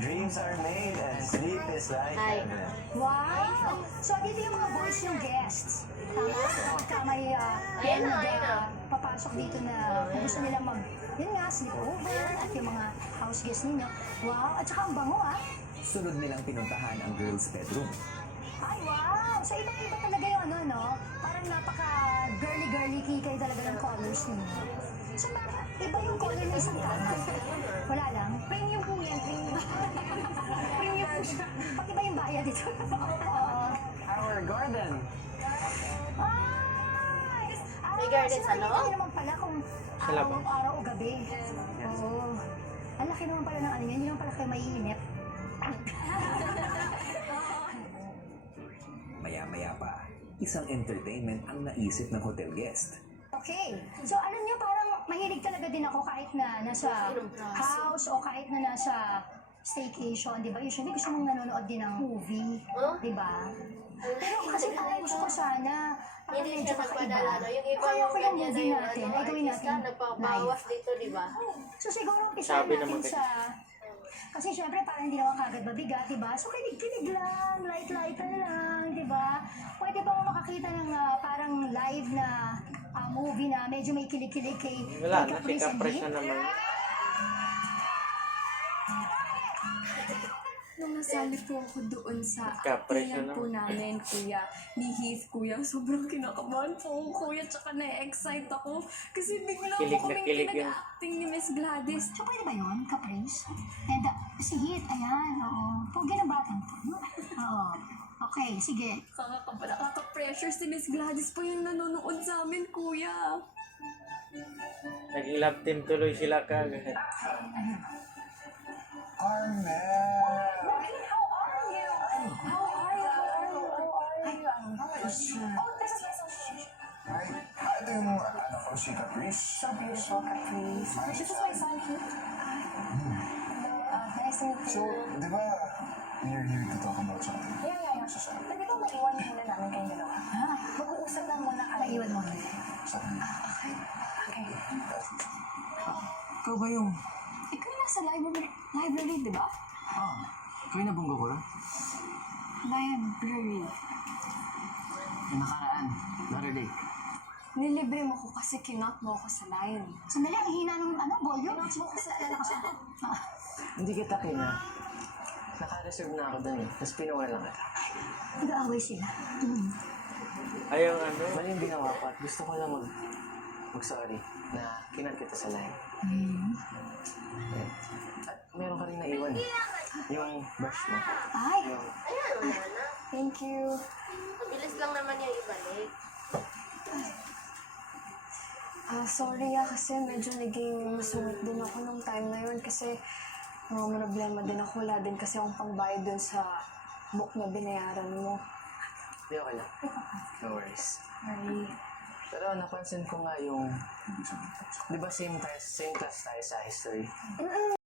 dreams are made and sleep is like Hi. heaven. Wow! So, dito yung mga boys yung guests. Tama? Pagka may Ayan na. papasok dito na kung gusto nila yun nga, sleepover at yung mga house guests ninyo. Wow! At saka ang bango Sunod nilang pinuntahan ang girls' bedroom. Ay, wow! So, iba-iba talaga yung no? Parang napaka-girly-girly kikay talaga ng colors ninyo. So, iba yung color ng isang kama. Wala lang. Premium po yan, premium. Premium po siya. Pag-iba yung bayad dito. Our garden. Ay! May garden sa loob? Hindi naman pala kung araw o gabi. Oo. Ang laki naman pala ng yan. Hindi naman pala kayo maiinip. Maya-maya pa, isang entertainment ang naisip ng hotel guest. Okay. So, alam niyo, parang mahilig talaga din ako kahit na nasa house o kahit na nasa staycation, di ba? Usually gusto mong nanonood din ng movie, di ba? Pero kasi parang gusto ko sana, parang Hindi medyo siya kakaiba. nagpadala. Yung iba Kaya ko yung ganyan na movie yung natin, ay gawin natin live. nagpabawas dito, di ba? So siguro umpisahan Sabi natin naman sa... Kasi syempre parang hindi naman kagad mabigat, di ba? So kinig-kinig lang, light-light na lang, di ba? Pwede ba ako makakita ng parang live na movie na medyo may kilig-kilig kay Wala na, si Caprice and Caprice Heath? na naman. Nung nasali po ako doon sa Caprice actingan na po namin, kuya, ni Heath, kuya, sobrang kinakabahan po ako, kuya, tsaka na-excite ako. Kasi bigla po Kilig na kaming kilig yun. pinag-acting ni Miss Gladys. So pwede ba yun, Caprice? And si Heath, ayan, oo. Pogi ng batang to. Oo. Okay, sige. Nakaka-pressure si Miss Gladys po yung nanonood sa amin, kuya. Nag-love team tuloy sila kagad. Carmel. Hi. Ito yung anak ko, si Caprice. So beautiful, Caprice. This is my son, Heath. Nice to meet you. So, di ba, we're here to talk about something? Yeah. Pwede ba maiwan muna namin kayong dalawa? Mag-uusap lang muna kami. Maiwan mo. Sabi niya. Okay. Ikaw ba yung... Ikaw yung nasa library, di ba? Kayo nabunggo ko lang? Library. Yung nakaraan, the other day. Nilibre mo ko kasi kinot mo ako sa line. Sandali, ang hina ng volume. Hindi kita kina. Naka-reserve na ako dun eh. Tapos pinawalan kita. Nag-aaway sila. Ay, yung ano, Mali yung ginawa ko at gusto ko lang mag-sorry na kinat kita sa line. At meron ka rin naiwan eh. Yung brush mo. Ay, Yung Ayan, wala na. Thank you. Mabilis lang naman yung ibalik. Sorry kasi medyo naging masungit din ako nung time na yun kasi may problema din ako. Wala din kasi akong pangbayad dun sa book na binayaran mo. Hindi okay lang. No worries. Sorry. Pero napansin ko nga yung... Di ba same class tayo sa history?